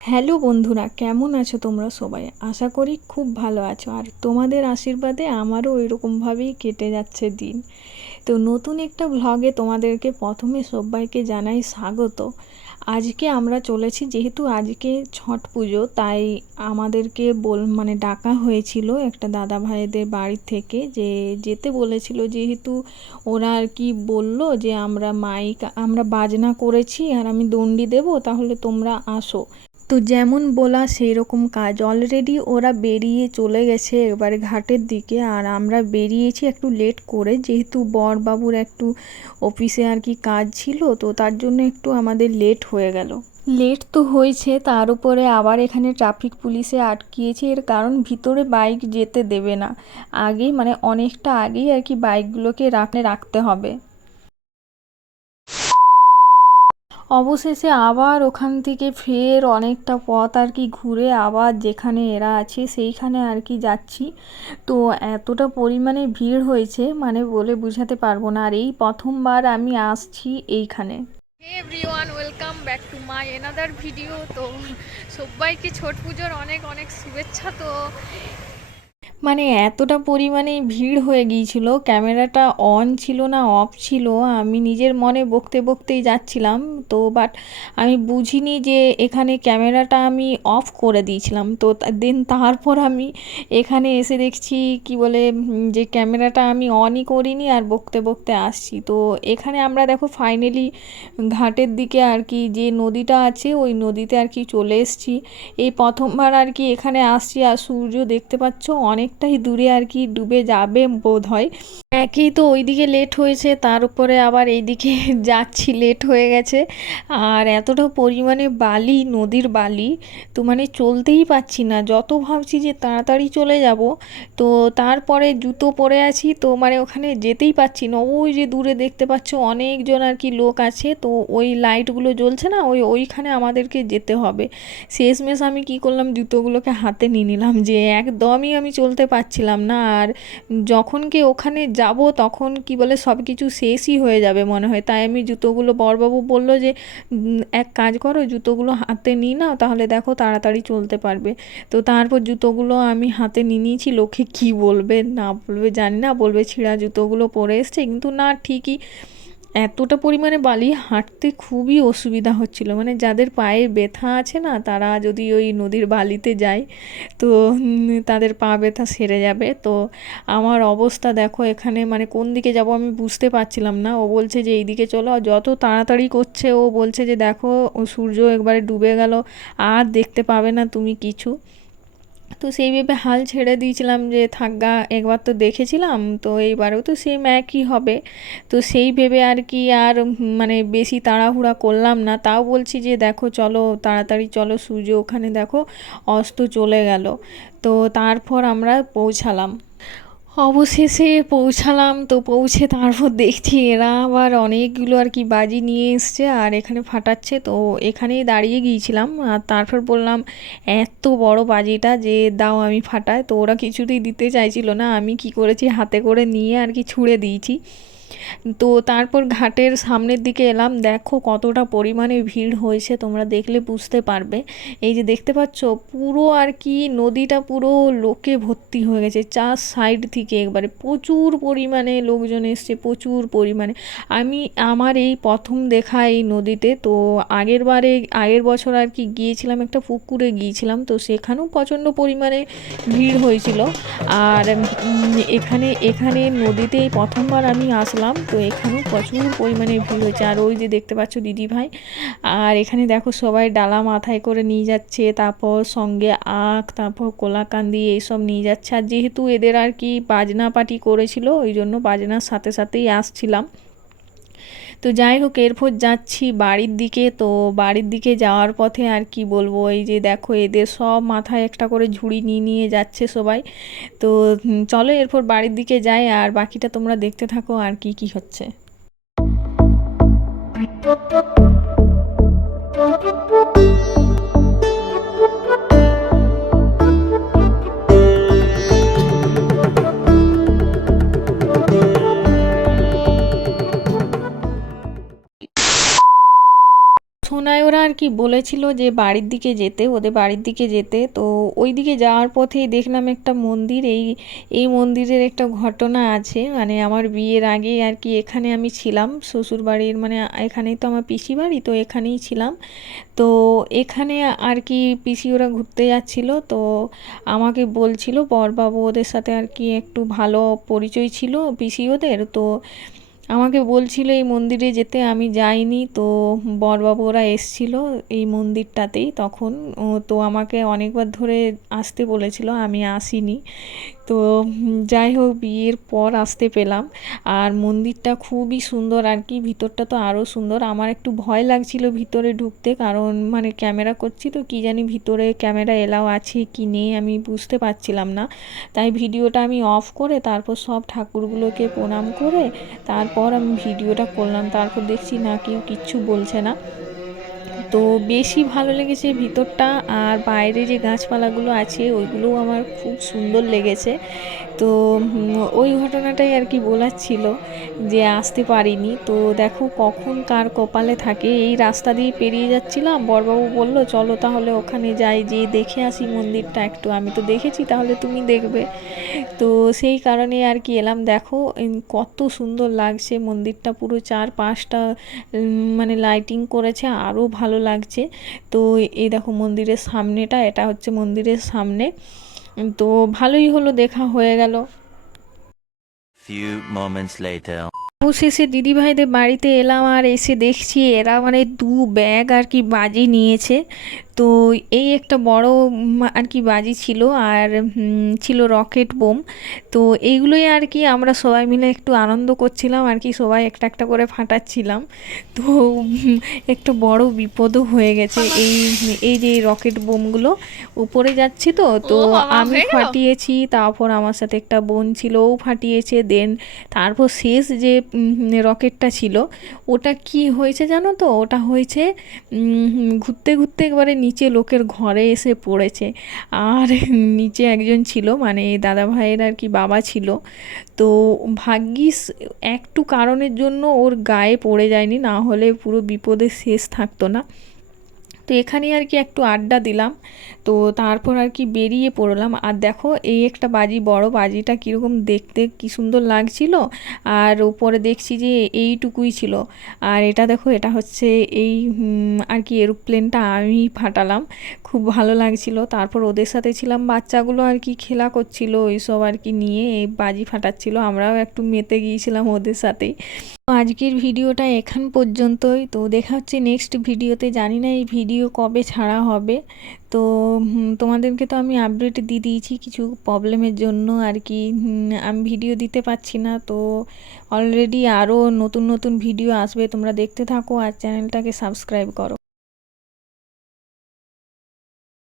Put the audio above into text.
Hello বন্ধুরা, কেমন আছো তোমরা সবাই? আশা করি খুব ভালো আছো। আর তোমাদের আশীর্বাদে আমারও ওইরকমভাবেই কেটে যাচ্ছে দিন। তো নতুন একটা ভ্লগে তোমাদেরকে প্রথমে সবাইকে জানাই স্বাগত। আজকে আমরা চলেছি, যেহেতু আজকে ছট পুজো, তাই আমাদেরকে বল মানে ডাকা হয়েছিল একটা দাদা ভাইদের বাড়ি থেকে যে যেতে বলেছিল, যেহেতু ওরা আর কি বলল যে আমরা মাইক, আমরা বাজনা করেছি আর আমি দণ্ডি দেবো, তাহলে তোমরা আসো। তো যেমন বলা সেই রকম কাজ। অলরেডি ওরা বেরিয়ে চলে গেছে এবারে ঘাটের দিকে আর আমরা বেরিয়েছি একটু লেট করে। যেহেতু বরবাবুর একটু অফিসে আর কি কাজ ছিল, তো তার জন্য একটু আমাদের লেট হয়ে গেল। লেট তো হয়েছে, তার উপরে আবার এখানে ট্রাফিক পুলিশে আটকিয়েছে। এর কারণ ভিতরে বাইক যেতে দেবে না। আগে মানে অনেকটা আগেই আর কি বাইকগুলোকে রাখলে রাখতে হবে। অবশেষে আবার ওখান থেকে ফের অনেকটা পথ আর কি ঘুরে আবার যেখানে এরা আছে সেইখানে আর কি যাচ্ছি। তো এতটা পরিমাণে ভিড় হয়েছে মানে বলে বুঝাতে পারব না। আর এই প্রথমবার আমি আসছি এইখানে। Welcome back to my another video তো সবাইকে ছট পুজোর অনেক অনেক শুভেচ্ছা। তো মানে এতটা পরিমাণে ভিড় হয়ে গিয়েছিল, ক্যামেরাটা অন ছিল না অফ ছিল, আমি নিজের মনে বকতে বকতেই যাচ্ছিলাম, তো বাট আমি বুঝিনি যে এখানে ক্যামেরাটা আমি অফ করে দিয়েছিলাম, তো দেন তারপর আমি এখানে এসে দেখছি কি বলে যে ক্যামেরাটা আমি অনই করিনি আর বকতে বকতে আসছি, তো এখানে আমরা দেখো ফাইনালি ঘাটের দিকে আর কি যে নদীটা আছে, ওই নদীতে আর কি চলে এসছি, এই প্রথমবার আর কি এখানে আসছি আর সূর্য দেখতে পাচ্ছ, অনেক অনেকটাই দূরে আর কি ডুবে যাবে বোধ হয়। একেই তো ওইদিকে লেট হয়েছে, তার উপরে আবার এইদিকে যাচ্ছি লেট হয়ে গেছে। আর এতটা পরিমাণে বালি, নদীর বালি, তো মানে চলতেই পাচ্ছি না। যত ভাবছি যে তাড়াতাড়ি চলে যাব, তো তারপরে জুতো পরে আছি, তো মানে ওখানে যেতেই পাচ্ছি না। ওই যে দূরে দেখতে পাচ্ছ, অনেকজন আর কি লোক আছে, তো ওই লাইটগুলো জ্বলছে না, ওই ওইখানে আমাদেরকে যেতে হবে। শেষমেশ আমি কি করলাম, জুতোগুলোকে হাতে নিয়ে নিলাম যে একদমই আমি চলতে চলতে পারছিলাম না। আর যখন কি ওখানে যাব, তখন কি বলে সব কিছু শেষই হয়ে যাবে মনে হয়। তাই আমি জুতোগুলো, বরবাবু বলল যে এক কাজ করো, জুতোগুলো হাতে নিই নাও, তাহলে দেখো তাড়াতাড়ি চলতে পারবে। তো তারপর জুতোগুলো আমি হাতে নিয়ে নিয়েছি। লোকে কী বলবে, না বলবে জানি না, বলবে ছিঁড়া জুতোগুলো পরে এসছে। কিন্তু না, ঠিকই এতটা পরিমাণে বালি হাঁটতে খুবই অসুবিধা হচ্ছিল। মানে যাদের পায়ে ব্যথা আছে না, তারা যদি ওই নদীর বালিতে যায়, তো তাদের পা ব্যথা সেরে যাবে। তো আমার অবস্থা দেখো এখানে মানে কোন দিকে যাব আমি বুঝতে পারছিলাম না। ও বলছে যে এই দিকে চলো যত তাড়াতাড়ি করছে, ও বলছে যে, দেখো সূর্য একবারে ডুবে গেল, আর দেখতে পাবে না তুমি কিছু। তো সেইভাবে হাল ছেড়ে দিয়েছিলাম যে থাকগা একবার তো দেখেছিলাম, তো এইবারেও তো সেম একই হবে। তো সেই ভেবে আর কি আর মানে বেশি তাড়াহুড়া করলাম না। তাও বলছি যে, দেখো, চলো, তাড়াতাড়ি চলো, সূর্য ওখানে দেখো, অস্ত চলে গেল। তো তারপর আমরা পৌঁছালাম। অবশেষে পৌঁছালাম তো পৌঁছে তারপর দেখছি এরা আবার অনেকগুলো আর কি বাজি নিয়ে এসছে আর এখানে ফাটাচ্ছে। তো এখানেই দাঁড়িয়ে গিয়েছিলাম আর তারপর বললাম, এত বড় বাজিটা যে দাও আমি ফাটায় তো ওরা কিছুতেই দিতে চাইছিল না। আমি কি করেছি, হাতে করে নিয়ে আর কি ছুঁড়ে দিয়েছি। তো তারপর ঘাটের সামনের দিকে এলাম। দেখো কতটা পরিমাণে ভিড় হয়েছে, তোমরা দেখলে বুঝতে পারবে। এই যে দেখতে পাচ্ছ, পুরো আর কি নদীটা পুরো লোকে ভর্তি হয়ে গেছে, চার সাইড থেকে একবারে। প্রচুর পরিমাণে লোকজন এসছে, প্রচুর পরিমাণে। আমি, আমার এই প্রথম দেখা এই নদীতে, তো আগের বারে, আগের বছর আর কি গিয়েছিলাম, একটা পুকুরে গিয়েছিলাম, তো সেখানেও প্রচণ্ড পরিমাণে ভিড় হয়েছিল। আর এখানে এখানে নদীতে প্রথমবার আমি আসলাম। তো এখানেও প্রচুর পরিমাণে ভিড় হয়েছে। আর ওই যে দেখতে পাচ্ছ দিদি ভাই, আর এখানে দেখো সবাই ডালা মাথায় করে নিয়ে যাচ্ছে, তারপর সঙ্গে আখ, তারপর কোলাকান্দি এইসব নিয়ে যাচ্ছে। আর যেহেতু এদের আর কি বাজনা পাটি করেছিল, ওই জন্য বাজনার সাথে সাথেই আসছিলাম। তো যাই হোক, এরপর যাচ্ছি বাড়ির দিকে। তো বাড়ির দিকে যাওয়ার পথে আর কি বলব, এই যে দেখো এদের সব মাথায় একটা করে ঝুড়ি নিয়ে নিয়ে যাচ্ছে সবাই। তো চলো এরপর বাড়ির দিকে যাই আর বাকিটা তোমরা দেখতে থাকো আর কি কি হচ্ছে। সোনায় ওরা আর কি বলেছিল যে বাড়ির দিকে যেতে, ওদের বাড়ির দিকে যেতে। তো ওই দিকে যাওয়ার পথেই দেখলাম একটা মন্দির। এই এই মন্দিরের একটা ঘটনা আছে। মানে আমার বিয়ের আগে আর কি এখানে আমি ছিলাম। শ্বশুর বাড়ির মানে এখানেই তো আমার পিসি বাড়ি তো এখানেই ছিলাম। তো এখানে আর কি পিসি ওরা ঘুরতে যাচ্ছিল। তো আমাকে বলছিল, বরবাবু ওদের সাথে আর কি একটু ভালো পরিচয় ছিল, পিসি ওদের। তো আমাকে বলছিল এই মন্দিরে যেতে, আমি যাইনি, তো বরবাবুরা এসছিল এই মন্দিরটাতেই। তখন তো আমাকে অনেকবার ধরে আসতে বলেছিল, আমি আসিনি। তো যাই হোক, বিয়ের পর আসতে পেলাম। আর মন্দিরটা খুবই সুন্দর, আর কি, ভিতরটা তো আরও সুন্দর। আমার একটু ভয় লাগছিল ভিতরে ঢুকতে, কারণ মানে ক্যামেরা করছি তো, কী জানি ভিতরে ক্যামেরা এলাও আছে কি নেই আমি বুঝতে পারছিলাম না। তাই ভিডিওটা আমি অফ করে, তারপর সব ঠাকুরগুলোকে প্রণাম করে, তারপর আমি ভিডিওটা করলাম। তারপর দেখছি না, কেউ কিচ্ছু বলছে না। তো বেশি ভালো লেগেছে ভিতরটা আর বাইরে যে গাছপালাগুলো আছে, ওইগুলোও আমার খুব সুন্দর লেগেছে। তো ওই ঘটনাটাই আর কি বলার ছিল যে আসতে পারিনি। তো দেখো কখন কার কপালে থাকে, এই রাস্তা দিয়ে পেরিয়ে যাচ্ছিলাম। বরবাবু বলল, চলো তাহলে ওখানে যাই যে দেখে আসি মন্দিরটা একটু। আমি তো দেখেছি, তাহলে তুমি দেখবে। তো সেই কারণে আর কি এলাম। দেখো কত সুন্দর লাগছে মন্দিরটা, পুরো চার পাঁচটা মানে লাইটিং করেছে আরও ভালো লাগছে। তো এই দেখো মন্দিরের সামনেটা এটা হচ্ছে মন্দিরের সামনে। তো ভালোই হলো দেখা হয়ে গেল। অবশেষে দিদি ভাইদের বাড়িতে এলাম আর এসে দেখছি এরা মানে দু ব্যাগ আর কি বাজি নিয়েছে। তো এই একটা বড় আর কি বাজি ছিল আর ছিল রকেট বোম। তো এইগুলোই আর কি আমরা সবাই মিলে একটু আনন্দ করছিলাম আর কি সবাই একটা একটা করে ফাটাচ্ছিলাম। তো একটা বড় বিপদও হয়ে গেছে এই এই যে রকেট বোমগুলো উপরে যাচ্ছে তো তো আমি ফাটিয়েছি তারপর আমার সাথে একটা বোন ছিল ও ফাটিয়েছে দেন তারপর শেষ যে রকেটটা ছিল ওটা কি হয়েছে জানো তো? ওটা হয়েছে ঘুরতে ঘুরতে একবারে নিচে লোকের ঘরে এসে পড়েছে। আর নিচে একজন ছিল মানে দাদা ভাইয়ের আর কি বাবা ছিল। তো ভাগ্যিস একটু কারণের জন্য ওর গায়ে পড়ে যায়নি, না হলে পুরো বিপদে শেষ থাকতো না। তো এখানে আর কি একটু আড্ডা দিলাম। তো তারপর আর কি বেরিয়ে পড়লাম। আর দেখো, এই একটা বাজি, বড় বাজিটা কীরকম দেখতে, কি সুন্দর লাগছিল। আর উপরে দেখছি যে এইটুকুই ছিল। আর এটা দেখো, এটা হচ্ছে এই আর কি এরোপ্লেনটা আমি ফাটালাম। খুব ভালো লাগছিল। তারপর ওদের সাথে ছিলাম, বাচ্চাগুলো আর কি খেলা করছিল, ওইসব আর কি নিয়ে বাজি ফাটাচ্ছিল। আমরাও একটু মেতে গিয়েছিলাম ওদের সাথেই। আজকের ভিডিওটা এখান পর্যন্তই। তো দেখা হচ্ছে নেক্সট ভিডিওতে। জানি না এই ভিডিও কবে ছাড়া হবে। তো তোমাদেরকে তো আমি আপডেট দিয়ে দিয়েছি কিছু প্রবলেমের জন্য আর কি। আমি ভিডিও দিতে পারছি না। তো অলরেডি আরও নতুন নতুন ভিডিও আসবে। তোমরা দেখতে থাকো আর চ্যানেলটাকে সাবস্ক্রাইব করো।